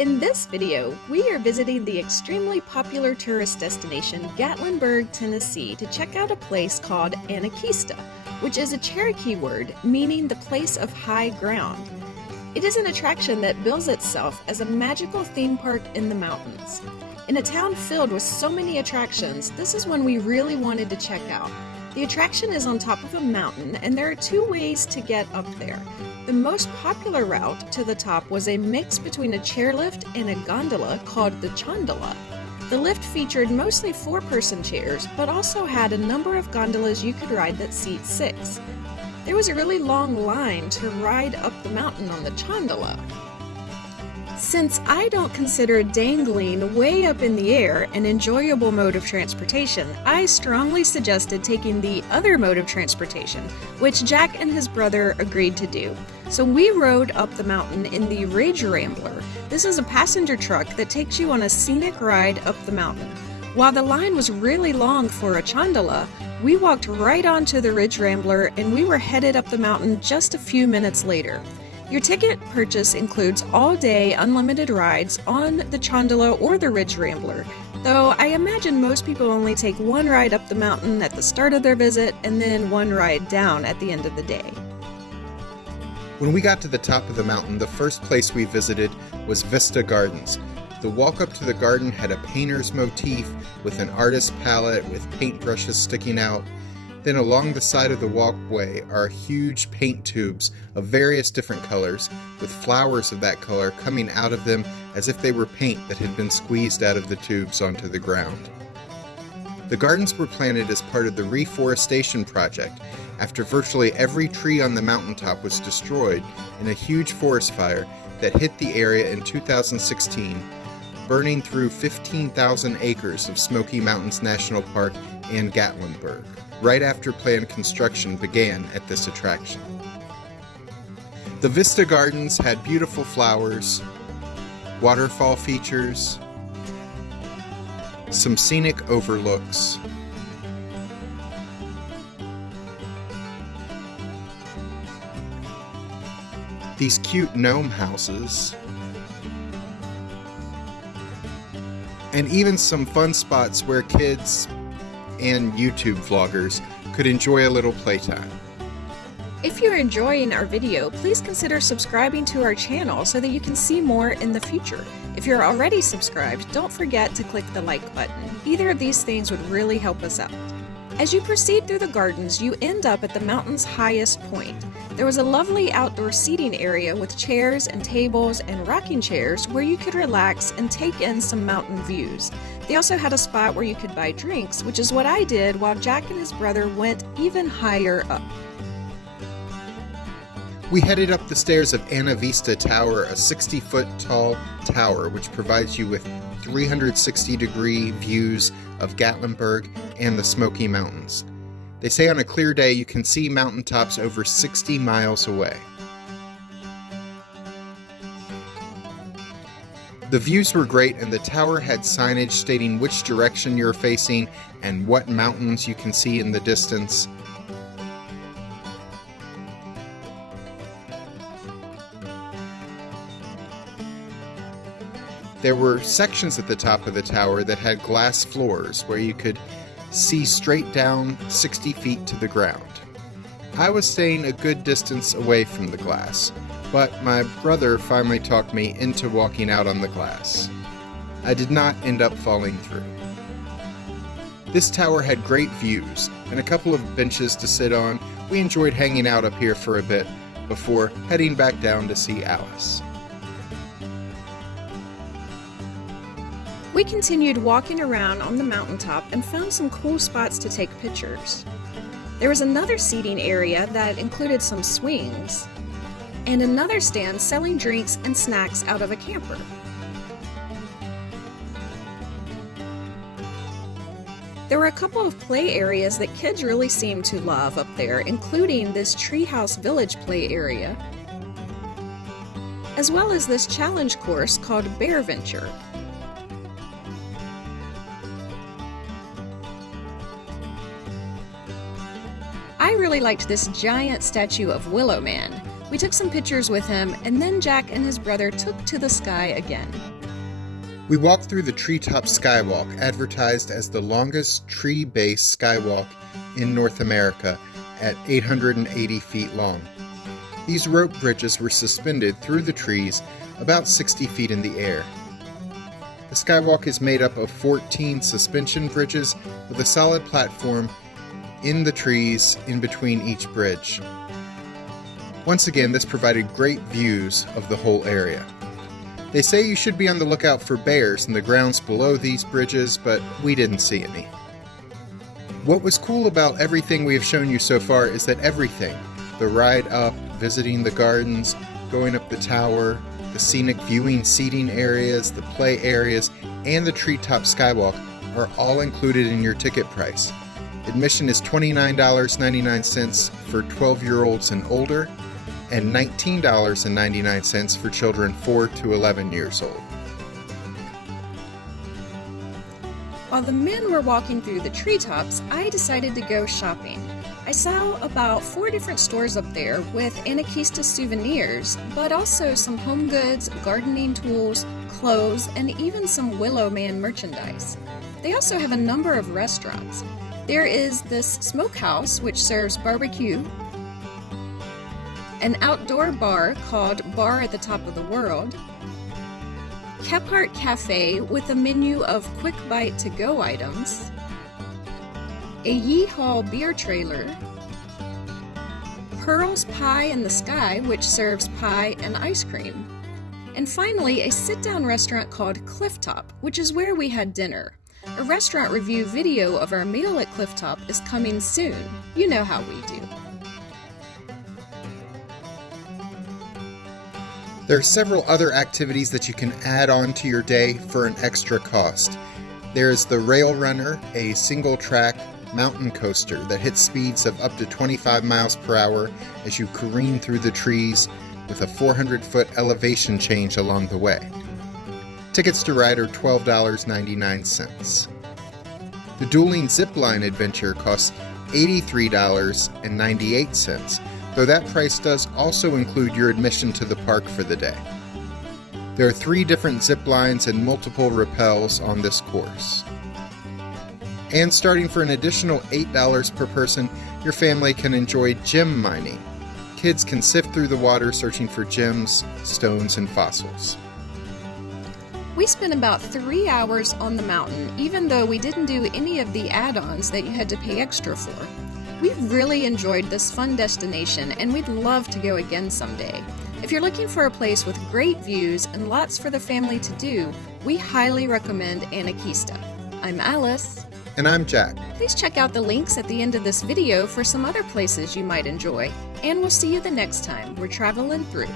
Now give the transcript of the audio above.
In this video, we are visiting the extremely popular tourist destination Gatlinburg, Tennessee to check out a place called Anakeesta, which is a Cherokee word meaning the place of high ground. It is an attraction that bills itself as a magical theme park in the mountains. In a town filled with so many attractions, this is one we really wanted to check out. The attraction is on top of a mountain, and there are two ways to get up there. The most popular route to the top was a mix between a chairlift and a gondola called the Chandala. The lift featured mostly four-person chairs, but also had a number of gondolas you could ride that seat 6. There was a really long line to ride up the mountain on the Chandala. Since I don't consider dangling way up in the air an enjoyable mode of transportation, I strongly suggested taking the other mode of transportation, which Jack and his brother agreed to do. So we rode up the mountain in the Ridge Rambler. This is a passenger truck that takes you on a scenic ride up the mountain. While the line was really long for a Chandala, we walked right onto the Ridge Rambler and we were headed up the mountain just a few minutes later. Your ticket purchase includes all-day unlimited rides on the Chandala or the Ridge Rambler, though I imagine most people only take one ride up the mountain at the start of their visit and then one ride down at the end of the day. When we got to the top of the mountain, the first place we visited was Vista Gardens. The walk up to the garden had a painter's motif with an artist's palette with paintbrushes sticking out. Then along the side of the walkway are huge paint tubes of various different colors, with flowers of that color coming out of them as if they were paint that had been squeezed out of the tubes onto the ground. The gardens were planted as part of the reforestation project after virtually every tree on the mountaintop was destroyed in a huge forest fire that hit the area in 2016, burning through 15,000 acres of Smoky Mountains National Park and Gatlinburg, right after planned construction began at this attraction. The Vista Gardens had beautiful flowers, waterfall features, some scenic overlooks, these cute gnome houses, and even some fun spots where kids and YouTube vloggers could enjoy a little playtime. If you're enjoying our video, please consider subscribing to our channel so that you can see more in the future. If you're already subscribed, don't forget to click the like button. Either of these things would really help us out. As you proceed through the gardens, you end up at the mountain's highest point. There was a lovely outdoor seating area with chairs and tables and rocking chairs where you could relax and take in some mountain views. They also had a spot where you could buy drinks, which is what I did while Jack and his brother went even higher up. We headed up the stairs of Anakeesta Tower, a 60-foot tall tower which provides you with 360-degree views of Gatlinburg and the Smoky Mountains. They say on a clear day you can see mountaintops over 60 miles away. The views were great, and the tower had signage stating which direction you're facing and what mountains you can see in the distance. There were sections at the top of the tower that had glass floors where you could see straight down 60 feet to the ground. I was staying a good distance away from the glass, but my brother finally talked me into walking out on the glass. I did not end up falling through. This tower had great views and a couple of benches to sit on. We enjoyed hanging out up here for a bit before heading back down to see Alice. We continued walking around on the mountaintop and found some cool spots to take pictures. There was another seating area that included some swings, and another stand selling drinks and snacks out of a camper. There were a couple of play areas that kids really seemed to love up there, including this Treehouse Village play area, as well as this challenge course called Bearventure. I really liked this giant statue of Willow Man. We took some pictures with him, and then Jack and his brother took to the sky again. We walked through the Treetop Skywalk, advertised as the longest tree-based skywalk in North America at 880 feet long. These rope bridges were suspended through the trees about 60 feet in the air. The skywalk is made up of 14 suspension bridges with a solid platform in the trees in between each bridge. Once again, this provided great views of the whole area. They say you should be on the lookout for bears in the grounds below these bridges, but we didn't see any. What was cool about everything we have shown you so far is that everything, the ride up, visiting the gardens, going up the tower, the scenic viewing seating areas, the play areas, and the Treetop Skywalk are all included in your ticket price. Admission is $29.99 for 12-year-olds and older, and $19.99 for children 4 to 11 years old. While the men were walking through the treetops, I decided to go shopping. I saw about 4 different stores up there with Anakeesta souvenirs, but also some home goods, gardening tools, clothes, and even some Willow Man merchandise. They also have a number of restaurants. There is this smokehouse which serves barbecue, an outdoor bar called Bar at the Top of the World, Kephart Cafe with a menu of quick bite to-go items, a Yeehaw beer trailer, Pearl's Pie in the Sky, which serves pie and ice cream, and finally a sit-down restaurant called Clifftop, which is where we had dinner. A restaurant review video of our meal at Clifftop is coming soon. You know how we do. There are several other activities that you can add on to your day for an extra cost. There is the Rail Runner, a single-track mountain coaster that hits speeds of up to 25 miles per hour as you careen through the trees with a 400-foot elevation change along the way. Tickets to ride are $12.99. The dueling zipline adventure costs $83.98, though that price does also include your admission to the park for the day. There are 3 different zip lines and multiple rappels on this course. And starting for an additional $8 per person, your family can enjoy gem mining. Kids can sift through the water searching for gems, stones, and fossils. We spent about 3 hours on the mountain, even though we didn't do any of the add-ons that you had to pay extra for. We really enjoyed this fun destination, and we'd love to go again someday. If you're looking for a place with great views and lots for the family to do, we highly recommend Anakeesta. I'm Alice. And I'm Jack. Please check out the links at the end of this video for some other places you might enjoy, and we'll see you the next time we're traveling through.